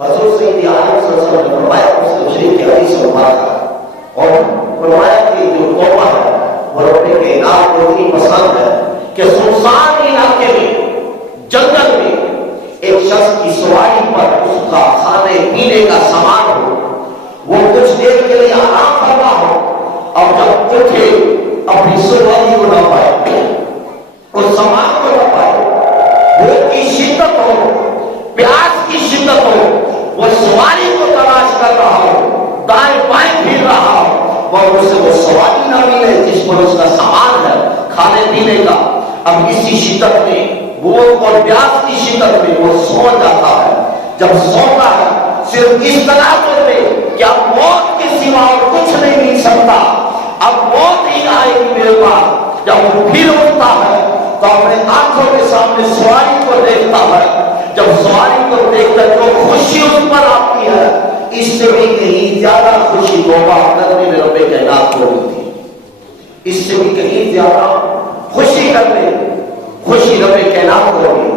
حضور سید عالم صلی اللہ علیہ وسلم نے فرمایا مسلم شریف کی حدیث مبارک اور فرمایا کہ جو توبہ ہے وہ رب کائنات کو اتنی پسند ہے کہ سنسان علاقے میں جنگل میں ایک شخص کی سواری پر اس کا کھانے پینے کا سامان ہو، وہ کچھ دیر کے لیے آرام کرنا ہو اور جب اٹھے اپنی سواری کو نہ پائے، اس سامان کو نہ پائے، بھوک کی شدت ہو، پیاس کی شدت ہو، وہ سواری کو تلاش کر رہا ہو، دائیں بائیں پھر رہا ہو اور اسے وہ سواری نہ ملے جس پر اس کا سامان ہے کھانے پینے کا، اب اسی شدت میں بھوک اور پیاس کی شدت میں وہ سو جاتا ہے۔ جب سوتا ہے صرف اس تناظر میں کہ اب موت کے سوا اور کچھ نہیں مل سکتا، اب موت ہی آئے گی میرے پاس، جب وہ پھر اٹھتا ہے تو اپنے آنکھوں کے سامنے سواری کو دیکھتا ہے، جب سواری کو دیکھتا ہے تو خوشی اس پر آتی ہے، اس سے بھی کہیں زیادہ خوشی توبہ کرنے میں رب کائنات کو ملتی ہے، اس سے بھی کہیں زیادہ خوشی کرنے خوشی رب کائنات کو ملتی ہے۔